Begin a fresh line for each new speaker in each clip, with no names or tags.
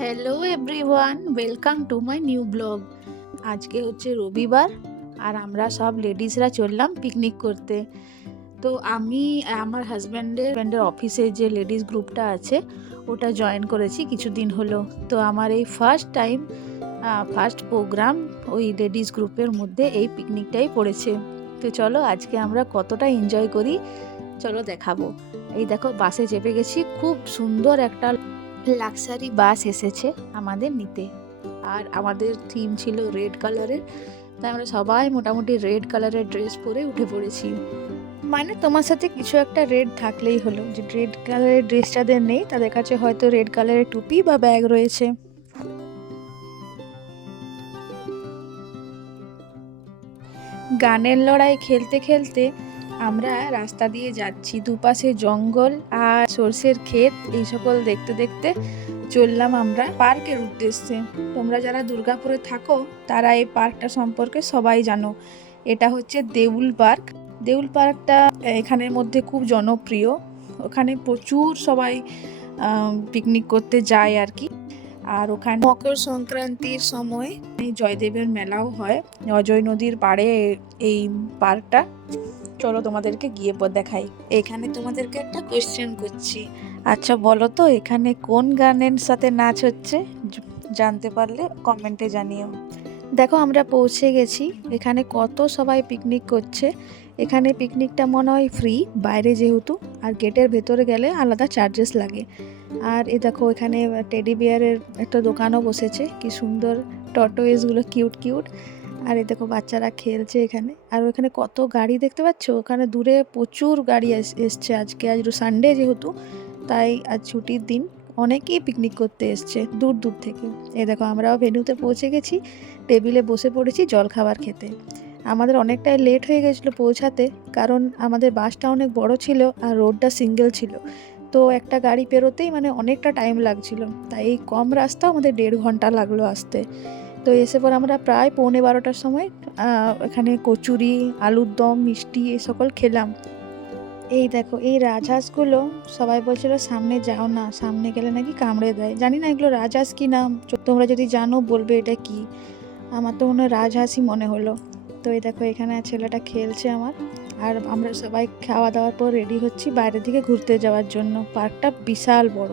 Hello everyone welcome to my new blog আজকে হচ্ছে রবিবার, আর আমরা সব লেডিসরা চললাম পিকনিক করতে। তো আমি, আমার হাজব্যান্ডের হাজব্যান্ডের অফিসে যে লেডিস গ্রুপটা আছে, ওটা জয়েন করেছি কিছুদিন হলো। তো আমার এই ফার্স্ট টাইম ফার্স্ট প্রোগ্রাম ওই লেডিস গ্রুপের মধ্যে এই পিকনিকটাই পড়েছে। তো চলো আজকে আমরা কতটা এনজয় করি, চলো দেখাবো। এই দেখো বাসে চেপে গেছি, খুব সুন্দর একটা লাক্সারি বাস এসেছে আমাদের নিতে। আর আমাদের থিম ছিল রেড কালারের তাই আমরা সবাই মোটামুটি রেড কালারের ড্রেস পরে উঠে পড়েছি। মানে তোমার সাথে কিছু একটা রেড থাকলেই হলো, যে রেড কালারের ড্রেস যাদের নেই, তাদের কাছে হয়তো রেড কালারের টুপি বা ব্যাগ রয়েছে। গানের লড়াই খেলতে খেলতে আমরা রাস্তা দিয়ে যাচ্ছি, দুপাশে জঙ্গল আর সর্ষের ক্ষেত, এই সকল দেখতে দেখতে চললাম আমরা পার্কের উদ্দেশ্যে। তোমরা যারা দুর্গাপুরে থাকো, তারা এই পার্কটা সম্পর্কে সবাই জানো। এটা হচ্ছে দেউল পার্ক। দেউল পার্কটা এখানের মধ্যে খুব জনপ্রিয়। ওখানে প্রচুর সবাই পিকনিক করতে যায় আর কি। আর ওখানে মকর সংক্রান্তির সময় জয়দেবের মেলাও হয়। অজয় নদীর পাড়ে এই পার্কটা। চলো তোমাদেরকে গিয়ে পর দেখাই। এখানে তোমাদেরকে একটা কোয়েশ্চেন করছি। আচ্ছা বলো তো, এখানে কোন গানের সাথে নাচ হচ্ছে? জানতে পারলে কমেন্টে জানিও। দেখো, আমরা পৌঁছে গেছি। এখানে কত সবাই পিকনিক করছে। এখানে পিকনিকটা মনে হয় ফ্রি বাইরে যেহেতু, আর গেটের ভেতরে গেলে আলাদা চার্জেস লাগে। আর এ দেখো, এখানে টেডি বিয়ারের একটা দোকানও বসেছে। কি সুন্দর টটোয়েসগুলো কিউট কিউট আর এই দেখো বাচ্চারা খেলছে এখানে। আর ওখানে কত গাড়ি দেখতে পাচ্ছ? ওখানে দূরে প্রচুর গাড়ি এস- এসছে আজকে। আজ সানডে যেহেতু, তাই আজ ছুটির দিন অনেকেই পিকনিক করতে এসছে দূর দূর থেকে। এই দেখো আমরাও ভেন্যুতে পৌঁছে গেছি টেবিলে বসে পড়েছি জল খাবার খেতে। আমাদের অনেকটাই লেট হয়ে গেছিল পৌঁছাতে, কারণ আমাদের বাসটা অনেক বড় ছিল আর রোডটা সিঙ্গেল ছিল। তো একটা গাড়ি পেরোতেই মানে অনেকটা টাইম লাগছিল। তাই এই কম রাস্তা আমাদের দেড় ঘণ্টা লাগল আসতে। তো এসে পর আমরা প্রায় পৌনে বারোটার সময় এখানে কচুরি, আলুর দম, মিষ্টি এই সকল খেলাম। এই দেখো, এই রাজহাঁসগুলো সবাই বলছিল সামনে যাও না, সামনে গেলে নাকি কামড়ে দেয়। জানি না এগুলো রাজহাঁস কি নাম তোমরা যদি জানো বলবে এটা কি। আমার তো মনে হয় রাজহাঁসই মনে হলো। তো এই দেখো, এখানে ছেলেটা খেলছে আমার। আর আমরা সবাই খাওয়া দাওয়ার পর রেডি হচ্ছি বাইরের দিকে ঘুরতে যাওয়ার জন্য। পার্কটা বিশাল বড়।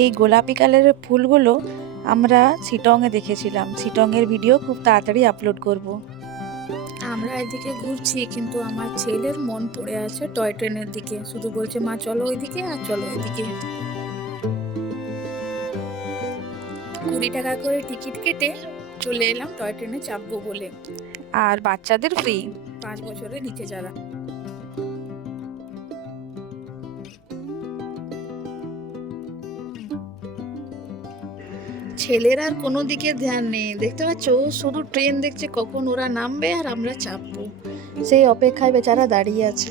এই গোলাপি কালারের ফুলগুলো আমরা সিটংয়ে দেখেছিলাম। সিটংয়ের ভিডিও খুব তাড়াতাড়ি আপলোড করব। আমরা এদিকে ঘুরছি কিন্তু আমার ছেলের মন পড়ে আছে টয় ট্রেনের দিকে। শুধু বলছে মা চলো ওইদিকে আর চলো ওইদিকে কুড়ি টাকা করে টিকিট কেটে চলে এলাম টয় ট্রেনে চাপবো বলে। আর বাচ্চাদের ফ্রি পাঁচ বছরের নিচে যারা। ছেলের আর কোনো দিকে ধ্যান নেই। দেখতে পাচ্ছ? শুধু ট্রেন দেখছে কখন ওরা নামবে আর আমরা চাপবো। সেই অপেক্ষায় বেচারা দাঁড়িয়ে আছে।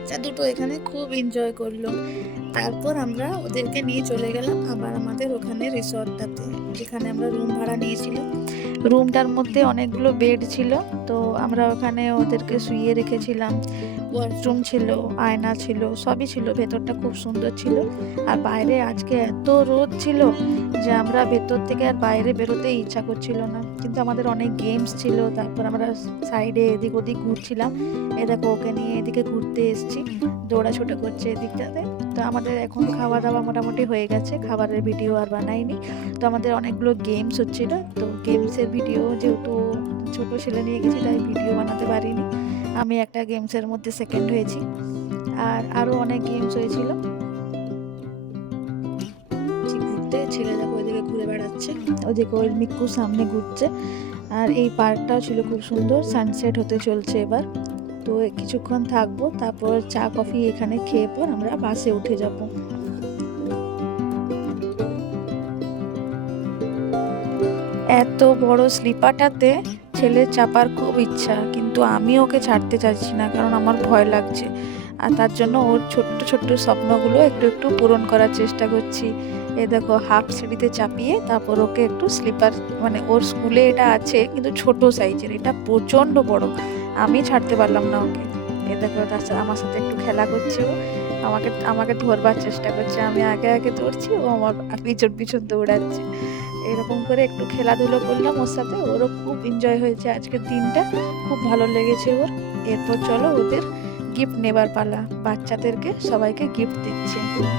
বাচ্চা দুটো এখানে খুব এনজয় করল। তারপর আমরা ওদেরকে নিয়ে চলে গেলাম আবার আমাদের ওখানে রিসর্টটাতে। যেখানে আমরা রুম ভাড়া নিয়েছিলাম। রুমটার মধ্যে অনেকগুলো বেড ছিল, তো আমরা ওখানে ওদেরকে শুইয়ে রেখেছিলাম। ওয়াশরুম ছিল, আয়না ছিল, সবই ছিল। ভেতরটা খুব সুন্দর ছিল। আর বাইরে আজকে এত রোদ ছিল যে আমরা ভেতর থেকে আর বাইরে বেরোতেই ইচ্ছা করছিল না। কিন্তু আমাদের অনেক গেমস ছিল, তারপর আমরা সাইডে এদিক ওদিক ঘুরছিলাম। এ দেখো, ওকে নিয়ে এদিকে ঘুরতে এসেছি, দৌড়াছোটো করছে এদিকটাতে। তো আমাদের এখন খাওয়া দাওয়া মোটামুটি হয়ে গেছে, খাবারের ভিডিও আর বানাইনি। তো আমাদের অনেকগুলো গেমস হচ্ছিল, তো গেমসের ভিডিও যেহেতু ছোটো ছেলে নিয়ে গেছি, তাই ভিডিও বানাতে পারিনি। আমি একটা গেমসের মধ্যে সেকেন্ড হয়েছি। আর আরও অনেক গেমস হয়েছিল। ঘুরতে ছেলে ওইদিকে ঘুরে বেড়াচ্ছে। ওদিকে ওই মিক্কু সামনে ঘুরছে। আর এই পার্কটাও ছিল খুব সুন্দর সানসেট হতে চলছে এবার। তো কিছুক্ষণ থাকব, তারপর চা, কফি এখানে খেয়ে পর আমরা বাসে উঠে যাব। এত বড় স্লিপারটাতে ছেলে চাপার খুব ইচ্ছা, কিন্তু আমি ওকে ছাড়তে চাইছি না, কারণ আমার ভয় লাগছে। আর তার জন্য ওর ছোট্ট ছোট্ট স্বপ্নগুলো একটু একটু পূরণ করার চেষ্টা করছি। এ দেখো, হাফ সিঁড়িতে চাপিয়ে তারপর ওকে একটু স্লিপার মানে ওর স্কুলে এটা আছে, কিন্তু ছোট সাইজের, এটা প্রচণ্ড বড়। আমি ছাড়তে পারলাম না ওকে। এ দেখো, তার সাথে আমার সাথে একটু খেলা করছে ও। আমাকে আমাকে ধরবার চেষ্টা করছে। আমি আগে আগে ধরছি ও আমার পিছন পিছন দৌড়াচ্ছে। এরকম করে একটু খেলাধুলো করলাম ওর সাথে। ওরও খুব এনজয় হয়েছে আজকের দিনটা। খুব ভালো লেগেছে ওর। এরপর চলো ওদের গিফট নেবার পালা। বাচ্চাদেরকে সবাইকে গিফট দিচ্ছে।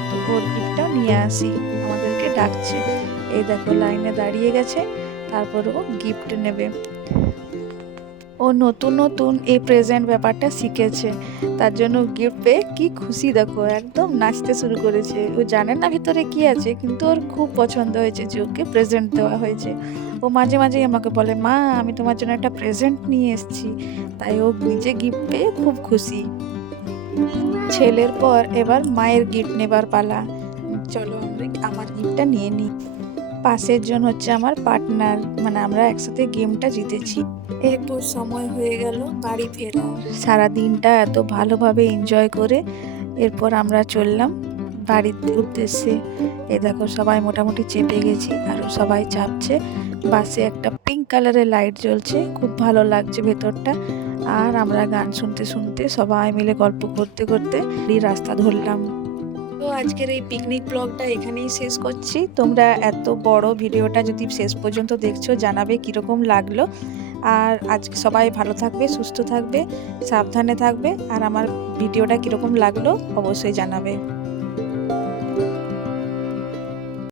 তো ওর গিফটটা নিয়ে আসি। আমাদেরকে ডাকছে। এই দেখো লাইনে দাঁড়িয়ে গেছে। তারপর ও গিফট নেবে। ও নতুন নতুন এই প্রেজেন্ট ব্যাপারটা শিখেছে। তার জন্য গিফট পেয়ে কি খুশি দেখো, একদম নাচতে শুরু করেছে। ও জানে না ভিতরে কি আছে, কিন্তু ওর খুব পছন্দ হয়েছে যে ওকে প্রেজেন্ট দেওয়া হয়েছে। ও মাঝে মাঝেই আমাকে বলে, মা, আমি তোমার জন্য একটা প্রেজেন্ট নিয়ে এসেছি। তাই ও নিজে গিফট পেয়ে খুব খুশি। ছেলের পর এবার মায়ের গিফট নেবার পালা। চলো আমরা আমার গিফটটা নিয়ে নিই। পাশের জন হচ্ছে আমার পার্টনার মানে আমরা একসাথে গেমটা জিতেছি। এরপর সময় হয়ে গেল বাড়ি ফেরার সারা দিনটা এত ভালোভাবে এনজয় করে এরপর আমরা চললাম বাড়ির উদ্দেশ্যে। এ দেখো সবাই মোটামুটি চেপে গেছি আরও সবাই চাপছে। বাসে একটা পিঙ্ক কালারের লাইট জ্বলছে খুব ভালো লাগছে ভেতরটা। আর আমরা গান শুনতে শুনতে সবাই মিলে গল্প করতে করতে রাস্তা ধরলাম। তো আজকের এই পিকনিক ব্লগটা এখানেই শেষ করছি। তোমরা এত বড় ভিডিওটা যদি শেষ পর্যন্ত দেখছ, জানাবে কীরকম লাগল। আর আজকে সবাই ভালো থাকবে, সুস্থ থাকবে, সাবধানে থাকবে। আর আমার ভিডিওটা কীরকম লাগল, অবশ্যই জানাবে।